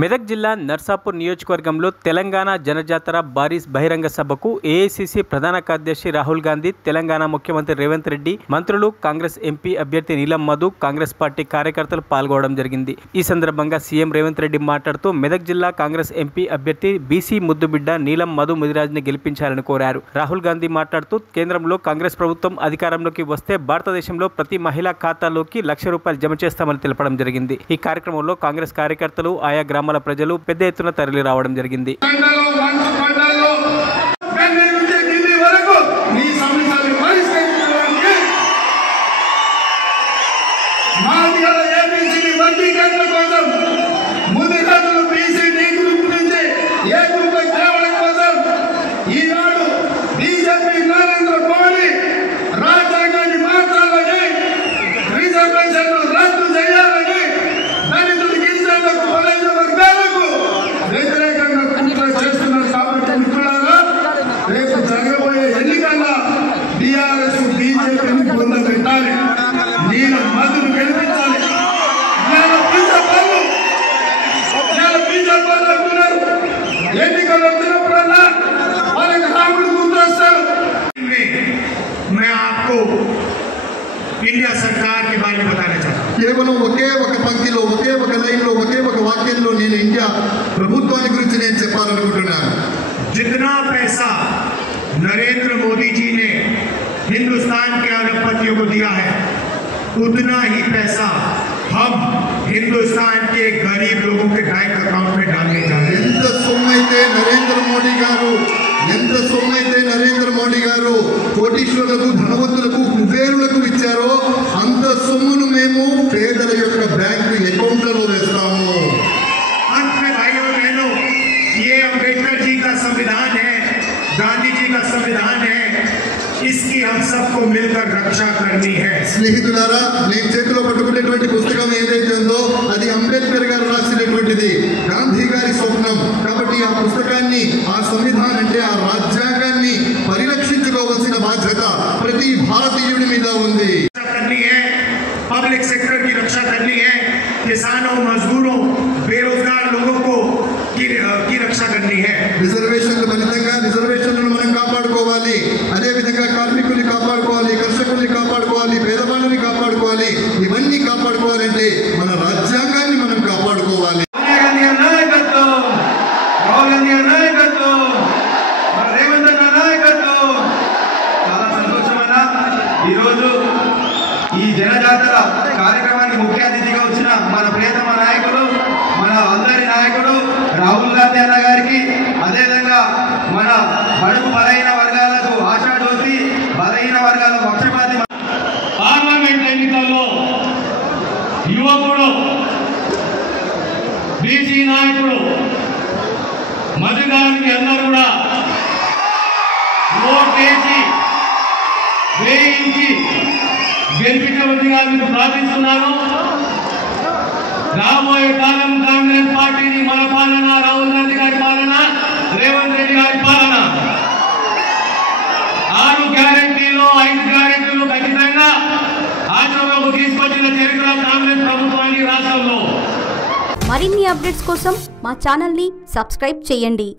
మెదక్ జిల్లా నర్సాపూర్ నియోజకవర్గంలో తెలంగాణ జనజాతర భారీ బహిరంగ సభకు ఏఐసీసీ ప్రధాన కార్యదర్శి రాహుల్ గాంధీ, తెలంగాణ ముఖ్యమంత్రి రేవంత్ రెడ్డి, మంత్రులు, కాంగ్రెస్ ఎంపీ అభ్యర్థి నీలం మధు, కాంగ్రెస్ పార్టీ కార్యకర్తలు పాల్గొనడం జరిగింది. ఈ సందర్భంగా సీఎం రేవంత్ రెడ్డి మాట్లాడుతూ మెదక్ జిల్లా కాంగ్రెస్ ఎంపీ అభ్యర్థి బీసీ ముద్దుబిడ్డ నీలం మధు ముదిరాజ్ని గెలిపించాలని కోరారు. రాహుల్ గాంధీ మాట్లాడుతూ కేంద్రంలో కాంగ్రెస్ ప్రభుత్వం అధికారంలోకి వస్తే భారతదేశంలో ప్రతి మహిళా ఖాతాలోకి ₹1,00,000 జమ చేస్తామని తెలపడం జరిగింది. ఈ కార్యక్రమంలో కాంగ్రెస్ కార్యకర్తలు, ఆయా గ్రామాల ప్రజలు పెద్ద ఎత్తున తరలి రావడం జరిగింది. मैं आपको इंडिया सरकार के बारे में बताना चाहता हूँ. కేవలం ఒకే ఒక పంక్తిలో, ఒకే ఒక లైన్లో, ఒకే ఒక వాక్యంలో నేను ఇండియా ప్రభుత్వాన్ని గురించి నేను చెప్పాలనుకుంటున్నాను. जितना पैसा नरेंद्र मोदी जी ने हिंदुस्तान के अरबपतियों को दिया है, उतना ही पैसा हम हिंदुस्तान के गरीब लोगों के बैंक अकाउंट में डालने जा रहे हैं. ఎంత సొమ్మైతే నరేంద్ర మోడీ గారు కోటీశ్వరులకు, ధనవంతులకు, కుబేరులకు ఇచ్చారో అంత సొమ్మును మేము పేదల యొక్క బ్యాంకు అకౌంట్లలో వేస్తాము. अंत में भाइयों बहनों, ये अम्बेडकर जी का संविधान है, गांधी जी का संविधान है, इसकी हम सबको मिलकर रक्षा करनी है. స్నేహితులారా, నేను చేతిలో పట్టుకునేటువంటి పుస్తకం ఏదైతే ఉందో అది అంబేద్కర్ గారు రాసినటువంటిది, గాంధీ గారి స్వప్నం. కాబట్టి ఆ పుస్తకాన్ని, ఆ సంవిధానం అంటే ఆ రాజ్యాంగాన్ని పరిరక్షించుకోవాల్సిన బాధ్యత ప్రతి భారతీయుడి మీద ఉంది. पब्लिक सेक्टर की रक्षा करनी है, किसानों, मजदूरों, बेरोजगार लोगों को की रक्षा करनी है. రిజర్వేషన్ల ఫలితంగా రిజర్వేషన్లను మనం కాపాడుకోవాలి. అదే విధంగా కార్మికుల్ని కాపాడుకోవాలి, కర్షకుల్ని కాపాడుకోవాలి, పేదవాళ్ళని కాపాడుకోవాలి. ఇవన్నీ కాపాడుకోవాలంటే మన రాజ్యాంగాన్ని మనం కాపాడుకోవాలి. ఈరోజు ఈ జనజాతర కార్యక్రమానికి ముఖ్య అతిథిగా వచ్చిన మన ప్రియతమ నాయకుడు, మన అందరి నాయకుడు రాహుల్ గాంధీ అన్న గారికి, అదేవిధంగా మన బడుగు బలహీన వర్గాలకు ఆశాజ్యోతి, బలహీన వర్గాల పక్షపాతి పార్లమెంట్ ఎన్నికల్లో యువకుడు, బీసీ నాయకుడు మధు గారికి అందరూ కూడా ఓటేసి వేయించి గెలిపించవలసిగా మీకు ప్రార్థిస్తున్నాను. రాబోయే కాలం కాంగ్రెస్ పార్టీని మన పాలన, రాహుల్ గాంధీ గారి పాలన, రేవంత్ రెడ్డి గారి పాలన, 6 గ్యారెంటీలు 5 గ్యారెంటీలు ఖచ్చితంగా ఆచరణలోకి తీసుకొచ్చిన చరిత్ర కాంగ్రెస్ ప్రభుత్వానికి రాష్ట్రంలో. మరిన్ని అప్డేట్స్ కోసం మా ఛానల్ని సబ్స్క్రైబ్ చేయండి.